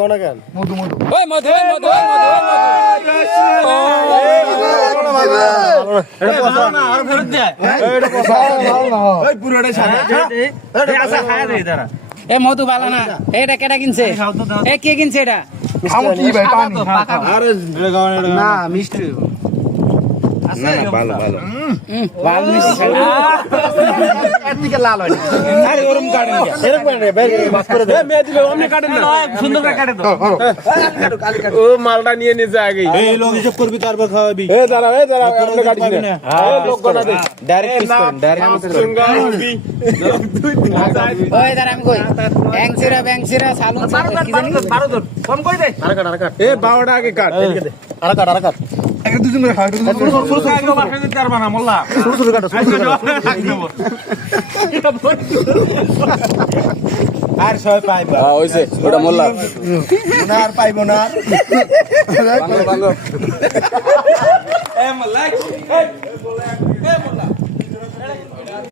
কোন কেন মধু মধু ওই মধু মধু এ মধু বালা না এটা কেটা কিনছে এ কে কিনছে এটা খাও কি ভাই পানি না মিষ্টি ভালো ভালো ভালো মিষ্টি এদিকে লাল হয় আরে ওরম কাটেন এরকম কাটেন বের বাস করে দে মে দিলে অমনে কাটেন না সুন্দর করে কাটে দাও ও মালটা নিয়ে নিছে আগে এই লোক হিসাব করবি তারপর খাওয়াবি এ দাঁড়া অমনে কাটিস না এই লোক কোনা দে ডাইরেক্ট পিস করেন ডাইরেক্ট ওই দাঁড়া আমি কই ব্যাংসিরা সালুন কি জানি 12 জন কম কই দে আরে কাট এ 12টা আগে কাট এদিকে দে আরে কাট এক দুজন করে খাও ছোট একদম বাসা দিতে পারবা না মোল্লা ছোট কাটো আর সবাই পাইবা হইছে ওটা মোল্লা না আর পাইবো না ভাঙো এ মোল্লা